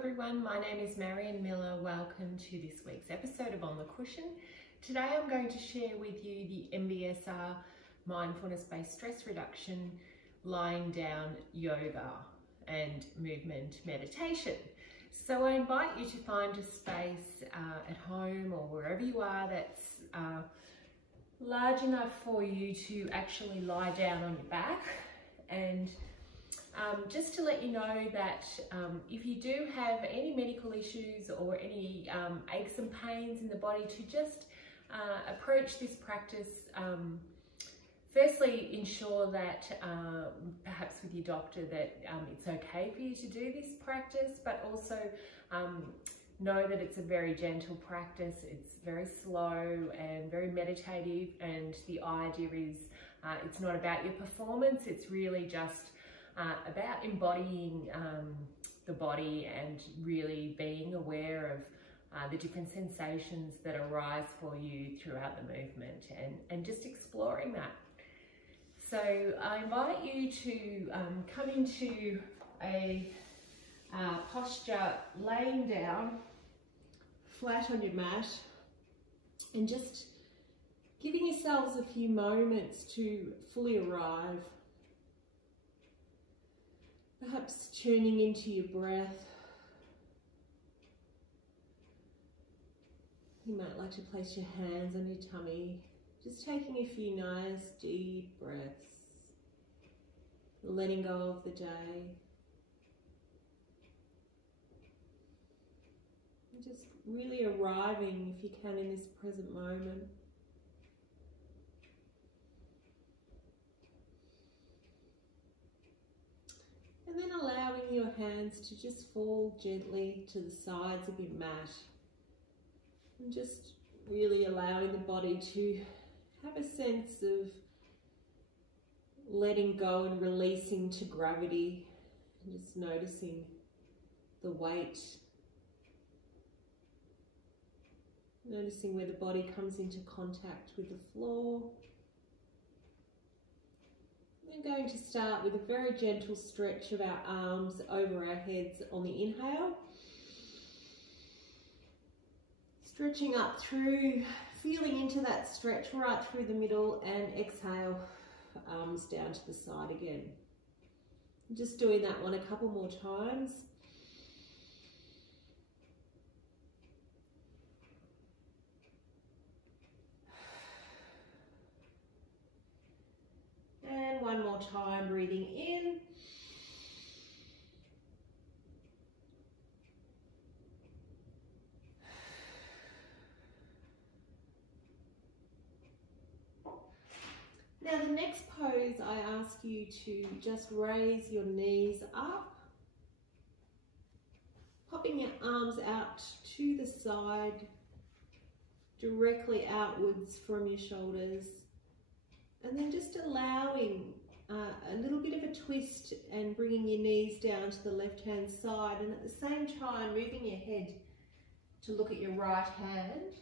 everyone, my name is Marion Miller. Welcome to this week's episode of On the Cushion. Today I'm going to share with you the MBSR Mindfulness Based Stress Reduction lying down yoga and movement meditation. So I invite you to find a space at home or wherever you are that's large enough for you to actually lie down on your back. And just to let you know that if you do have any medical issues or any aches and pains in the body, to just approach this practice. Firstly, ensure that perhaps with your doctor that it's okay for you to do this practice, but also know that it's a very gentle practice. It's very slow and very meditative, and the idea is it's not about your performance, it's really just about embodying the body and really being aware of the different sensations that arise for you throughout the movement, and just exploring that. So I invite you to come into a posture laying down flat on your mat and just giving yourselves a few moments to fully arrive. Perhaps tuning into your breath. You might like to place your hands on your tummy, just taking a few nice deep breaths, letting go of the day. And just really arriving, if you can, in this present moment. And then allowing your hands to just fall gently to the sides of your mat. And just really allowing the body to have a sense of letting go and releasing to gravity. And just noticing the weight. Noticing where the body comes into contact with the floor. We're going to start with a very gentle stretch of our arms over our heads on the inhale. Stretching up through, feeling into that stretch right through the middle, and exhale, arms down to the side again. Just doing that one a couple more times. And one more time, breathing in. Now the next pose, I ask you to just raise your knees up, popping your arms out to the side, directly outwards from your shoulders. And then just allowing a little bit of a twist and bringing your knees down to the left-hand side, and at the same time moving your head to look at your right hand.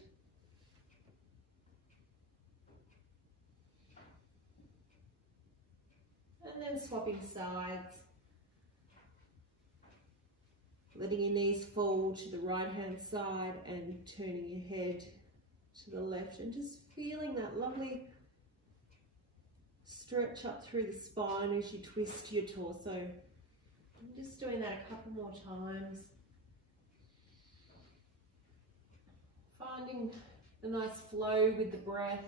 And then swapping sides. Letting your knees fall to the right-hand side and turning your head to the left, and just feeling that lovely stretch up through the spine as you twist your torso. I'm just doing that a couple more times. Finding a nice flow with the breath.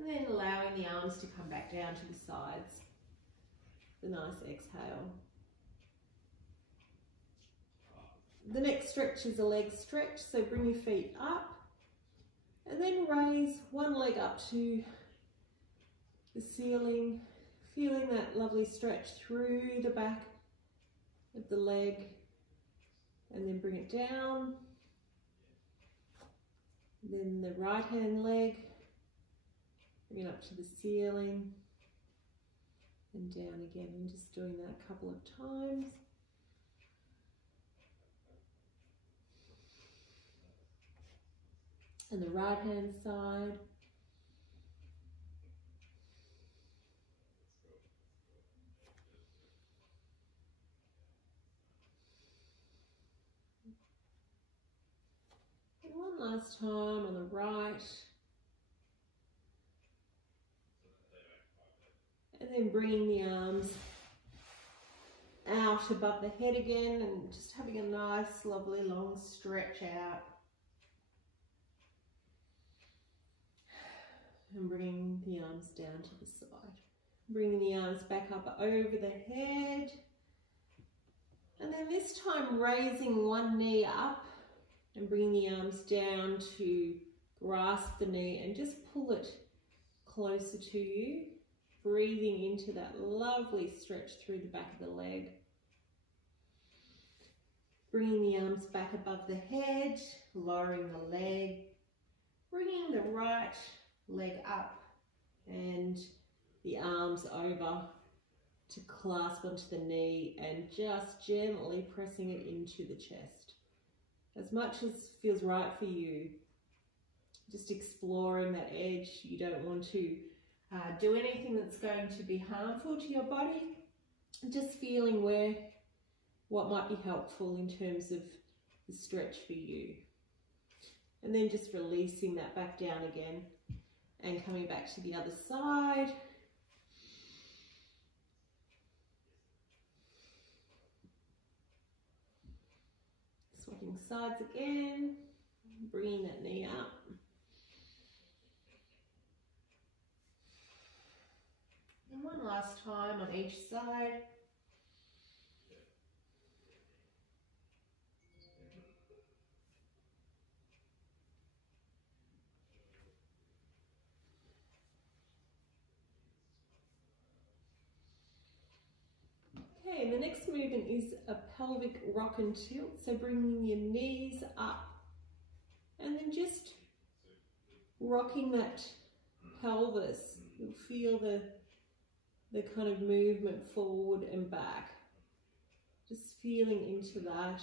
And then allowing the arms to come back down to the sides. The nice exhale. The next stretch is a leg stretch, so bring your feet up and then raise one leg up to the ceiling, feeling that lovely stretch through the back of the leg, and then bring it down. Then the right hand leg, bring it up to the ceiling and down again. I'm just doing that a couple of times. And the right hand side. And one last time on the right. And then bringing the arms out above the head again and just having a nice, lovely, long stretch out. And bringing the arms down to the side. Bringing the arms back up over the head. And then this time raising one knee up and bringing the arms down to grasp the knee and just pull it closer to you. Breathing into that lovely stretch through the back of the leg. Bringing the arms back above the head, lowering the leg. Bringing the right leg up and the arms over to clasp onto the knee and just gently pressing it into the chest. As much as feels right for you. Just exploring that edge. You don't want to do anything that's going to be harmful to your body. Just feeling what might be helpful in terms of the stretch for you. And then just releasing that back down again and coming back to the other side. Swapping sides again, bringing that knee up. And one last time on each side. Okay, and the next movement is a pelvic rock and tilt. So bringing your knees up and then just rocking that pelvis. You'll feel the kind of movement forward and back. Just feeling into that.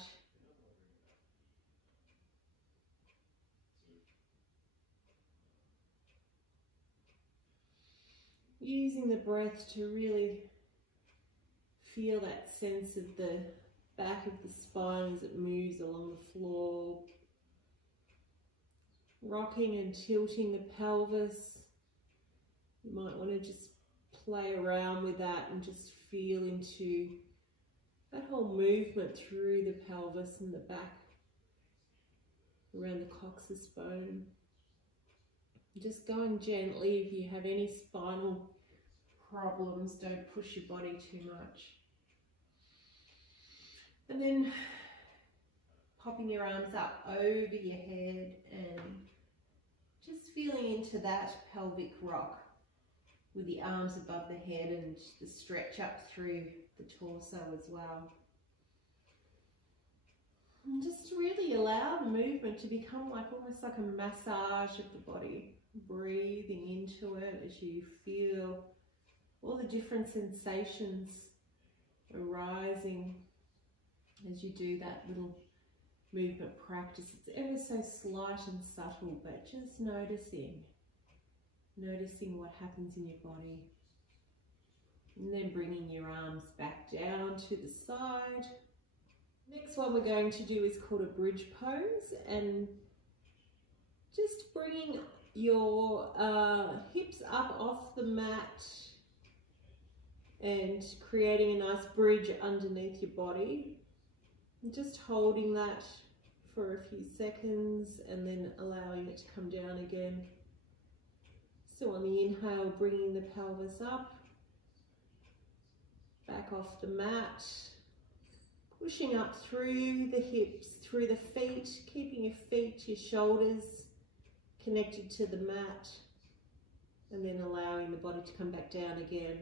Using the breath to really feel that sense of the back of the spine as it moves along the floor. Rocking and tilting the pelvis. You might want to just play around with that and just feel into that whole movement through the pelvis and the back, around the coccyx bone. Just going gently. If you have any spinal problems, don't push your body too much. And then popping your arms up over your head and just feeling into that pelvic rock with the arms above the head and the stretch up through the torso as well. And just really allow the movement to become almost like a massage of the body. Breathing into it as you feel all the different sensations arising as you do that little movement practice. It's ever so slight and subtle, but just noticing what happens in your body. And then bringing your arms back down to the side. Next one we're going to do is called a bridge pose, and just bringing your hips up off the mat and creating a nice bridge underneath your body. And just holding that for a few seconds and then allowing it to come down again. So on the inhale, bringing the pelvis up, back off the mat, pushing up through the hips, through the feet, keeping your feet, your shoulders connected to the mat, and then allowing the body to come back down again.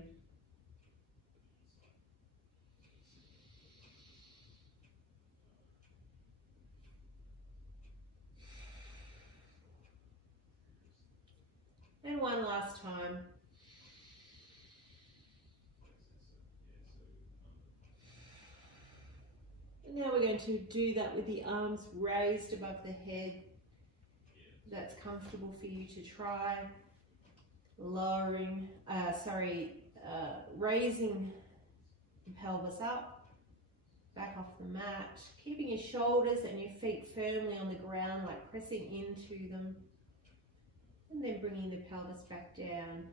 And one last time. And now we're going to do that with the arms raised above the head. that's comfortable for you to try. Raising the pelvis up, back off the mat, keeping your shoulders and your feet firmly on the ground, like pressing into them, and then bringing the pelvis back down,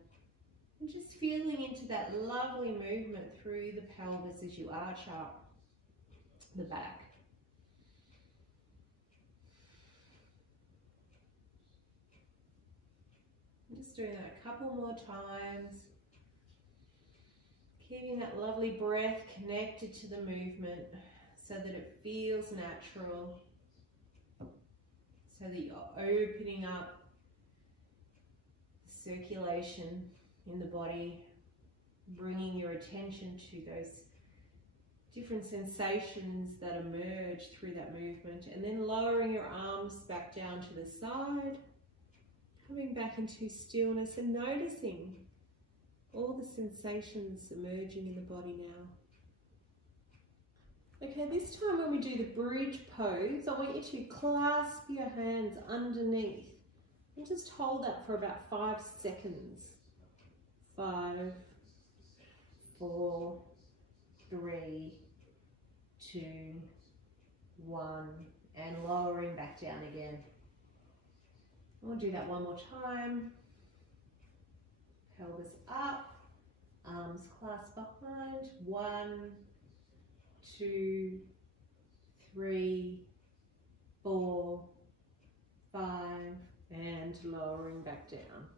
and just feeling into that lovely movement through the pelvis as you arch up the back. Just doing that a couple more times. Keeping that lovely breath connected to the movement so that it feels natural, so that you're opening up the circulation in the body, bringing your attention to those different sensations that emerge through that movement, and then lowering your arms back down to the side, coming back into stillness and noticing all the sensations emerging in the body now. Okay, this time when we do the bridge pose, I want you to clasp your hands underneath and just hold that for about 5 seconds. 5, 4, 3, 2, 1, and lowering back down again. We'll do that one more time. Pelvis up, arms clasped behind. 1, 2, 3, 4, 5, and lowering back down.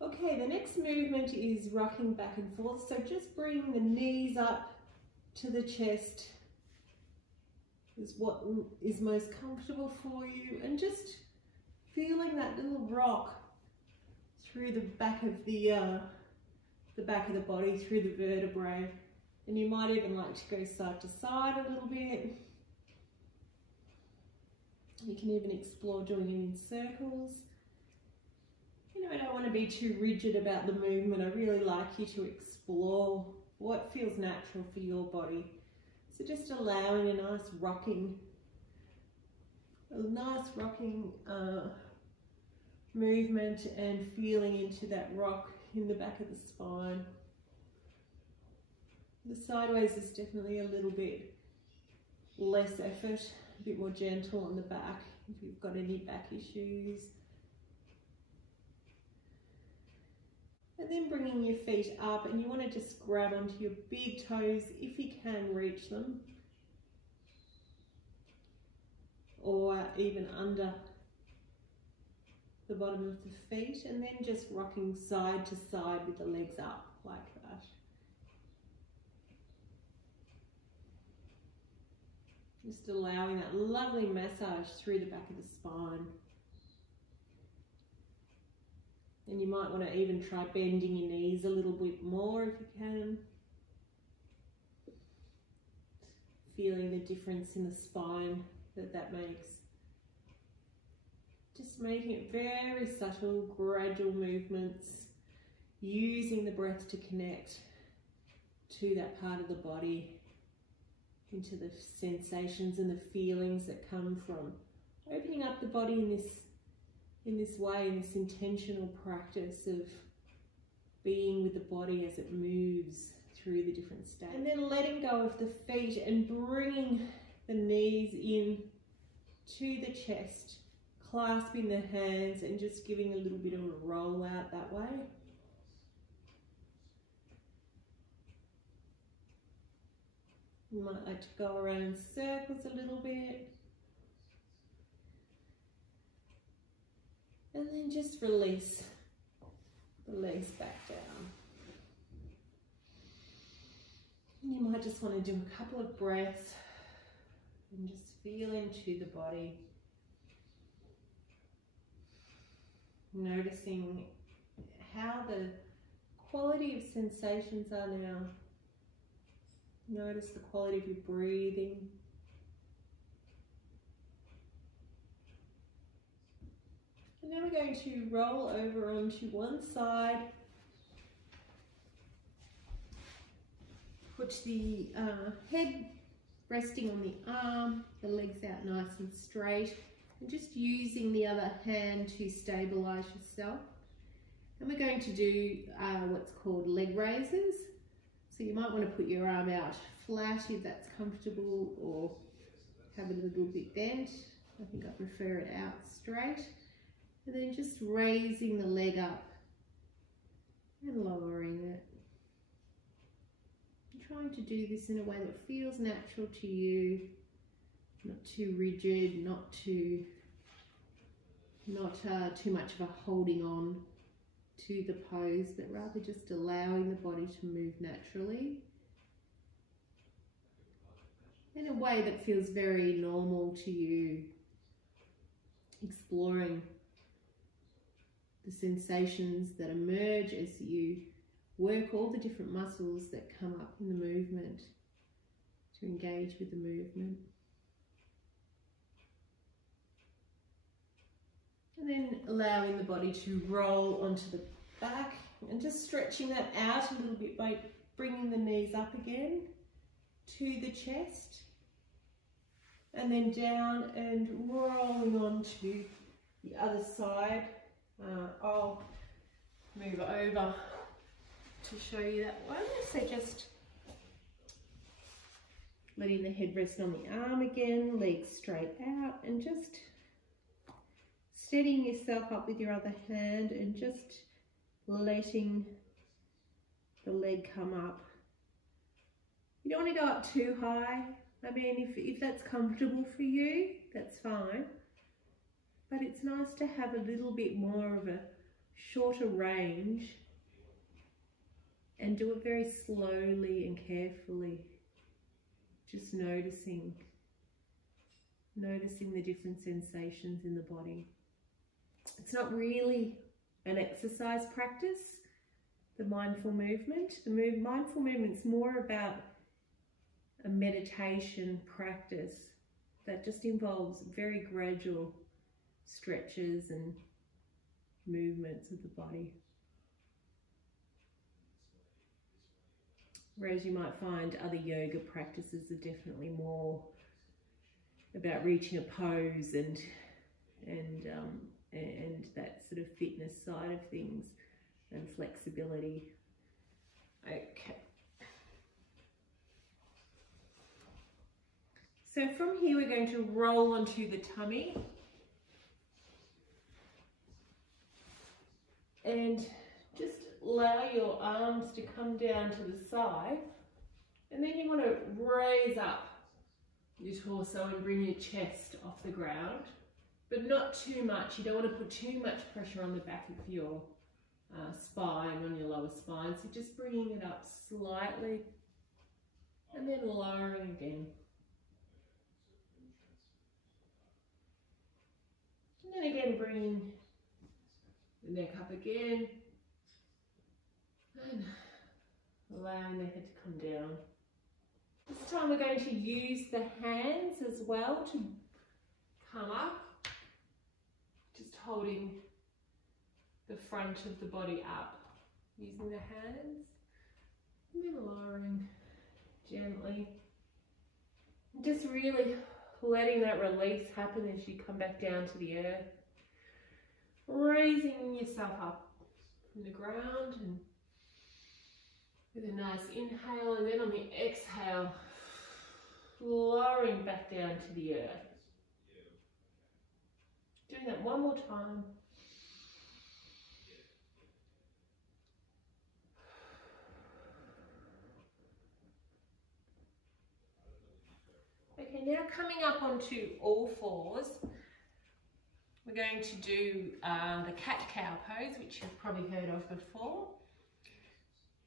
Okay, the next movement is rocking back and forth. So just bring the knees up to the chest is what is most comfortable for you, and just feeling that little rock through the back of the body, through the vertebrae. And you might even like to go side to side a little bit. You can even explore doing it in circles. You know, I don't want to be too rigid about the movement. I really like you to explore what feels natural for your body. So just allowing a nice rocking movement and feeling into that rock in the back of the spine. The sideways is definitely a little bit less effort, a bit more gentle on the back if you've got any back issues. And then bringing your feet up, and you want to just grab onto your big toes if you can reach them, or even under the bottom of the feet, and then just rocking side to side with the legs up like that. Just allowing that lovely massage through the back of the spine. And you might want to even try bending your knees a little bit more if you can. Feeling the difference in the spine that makes. Just making it very subtle, gradual movements, using the breath to connect to that part of the body, into the sensations and the feelings that come from opening up the body in this way, in this intentional practice of being with the body as it moves through the different states. And then letting go of the feet and bringing the knees in to the chest, clasping the hands and just giving a little bit of a roll out that way. You might like to go around in circles a little bit. And then just release the legs back down. And you might just want to do a couple of breaths and just feel into the body. Noticing how the quality of sensations are now. Notice the quality of your breathing. And now we're going to roll over onto one side. Put the head resting on the arm, the legs out nice and straight, and just using the other hand to stabilize yourself. And we're going to do what's called leg raises. So you might want to put your arm out flat if that's comfortable, or have a little bit bent. I think I prefer it out straight. And then just raising the leg up and lowering it. I'm trying to do this in a way that feels natural to you, not too rigid, not too much of a holding on to the pose, but rather just allowing the body to move naturally in a way that feels very normal to you, exploring the sensations that emerge as you work all the different muscles that come up in the movement to engage with the movement. And then allowing the body to roll onto the back and just stretching that out a little bit by bringing the knees up again to the chest. And then down and rolling onto the other side. I'll move over to show you that one. So just letting the head rest on the arm again, legs straight out, and just steadying yourself up with your other hand and just letting the leg come up. You don't want to go up too high. I mean, if that's comfortable for you, that's fine. But it's nice to have a little bit more of a shorter range and do it very slowly and carefully. Just noticing the different sensations in the body. It's not really an exercise practice, the mindful movement. The mindful movement's more about a meditation practice that just involves very gradual stretches and movements of the body. Whereas you might find other yoga practices are definitely more about reaching a pose and that sort of fitness side of things and flexibility. Okay. So from here we're going to roll onto the tummy and just allow your arms to come down to the side, and then you want to raise up your torso and bring your chest off the ground, but not too much. You don't want to put too much pressure on the back of your spine, on your lower spine. So just bringing it up slightly and then lowering again. And then again bringing the neck up again and allowing the head to come down. This time we're going to use the hands as well to come up, just holding the front of the body up, using the hands, and then lowering gently. Just really letting that release happen as you come back down to the earth. Raising yourself up from the ground and with a nice inhale, and then on the exhale, lowering back down to the earth. Doing that one more time. Okay, now coming up onto all fours, we're going to do the cat-cow pose, which you've probably heard of before.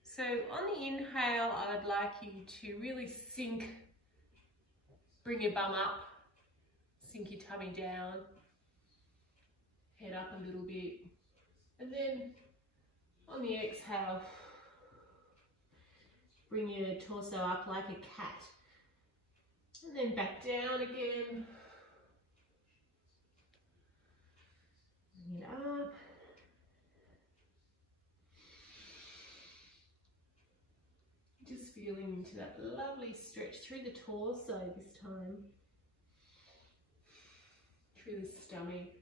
So on the inhale, I'd like you to really sink, bring your bum up, sink your tummy down, head up a little bit, and then on the exhale, bring your torso up like a cat, and then back down again, bring it up, just feeling into that lovely stretch through the torso this time. through the stomach.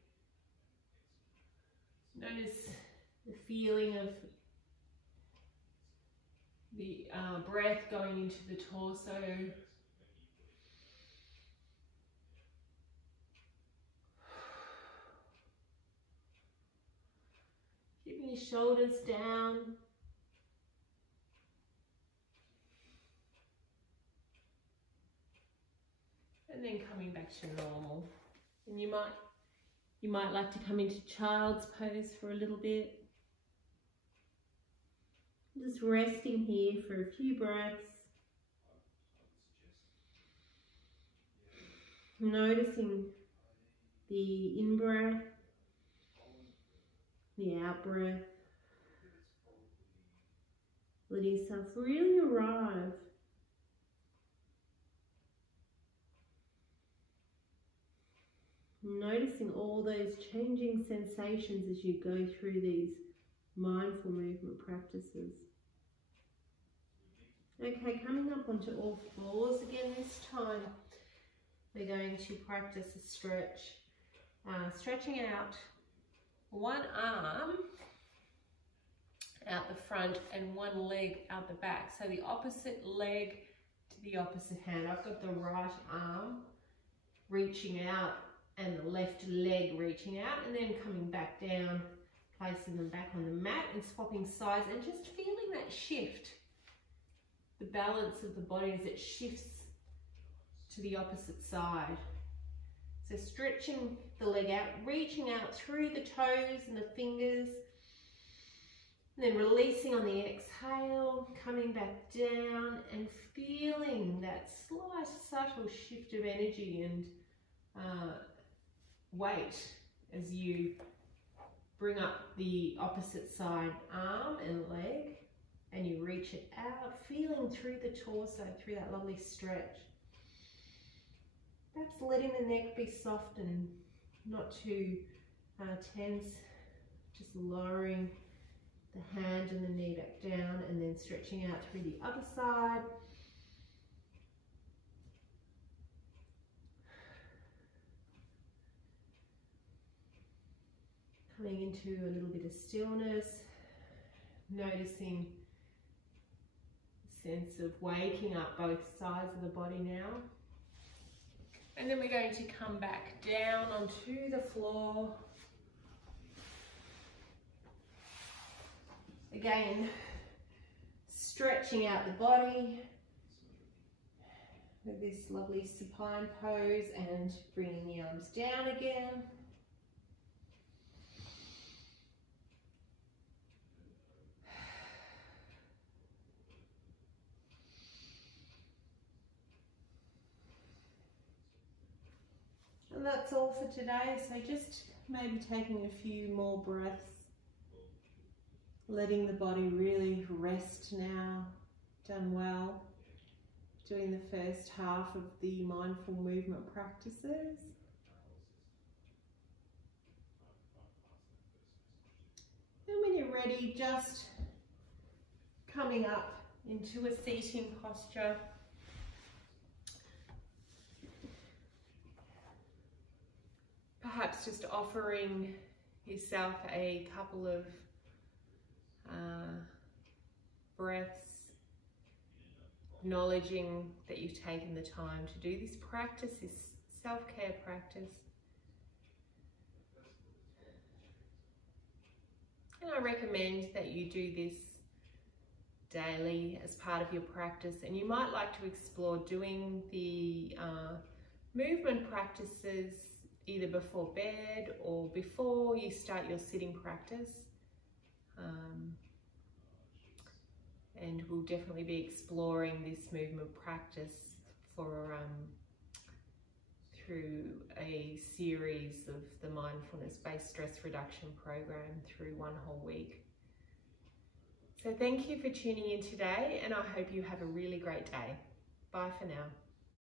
Notice the feeling of the breath going into the torso. Keeping your shoulders down. And then coming back to normal. And you might like to come into child's pose for a little bit. Just resting here for a few breaths. Noticing the in-breath, the out-breath. Letting yourself really arrive. Noticing all those changing sensations as you go through these mindful movement practices. Okay, coming up onto all fours again this time. We're going to practice a stretch, stretching out one arm out the front and one leg out the back. So the opposite leg to the opposite hand. I've got the right arm reaching out and the left leg reaching out, and then coming back down, placing them back on the mat and swapping sides and just feeling that shift. The balance of the body as it shifts to the opposite side. So stretching the leg out, reaching out through the toes and the fingers, and then releasing on the exhale, coming back down and feeling that slight subtle shift of energy and weight as you bring up the opposite side arm and leg and you reach it out, feeling through the torso, through that lovely stretch. Perhaps letting the neck be soft and not too tense, just lowering the hand and the knee back down and then stretching out through the other side. Coming into a little bit of stillness, noticing the sense of waking up both sides of the body now. And then we're going to come back down onto the floor. Again, stretching out the body with this lovely supine pose and bringing the arms down again. And that's all for today, so just maybe taking a few more breaths, letting the body really rest now. Done well, doing the first half of the mindful movement practices. And when you're ready, just coming up into a seating posture. Perhaps just offering yourself a couple of breaths, acknowledging that you've taken the time to do this practice, this self-care practice. And I recommend that you do this daily as part of your practice, and you might like to explore doing the movement practices either before bed or before you start your sitting practice. And we'll definitely be exploring this movement practice for through a series of the Mindfulness Based Stress Reduction program through one whole week. So thank you for tuning in today, and I hope you have a really great day. Bye for now.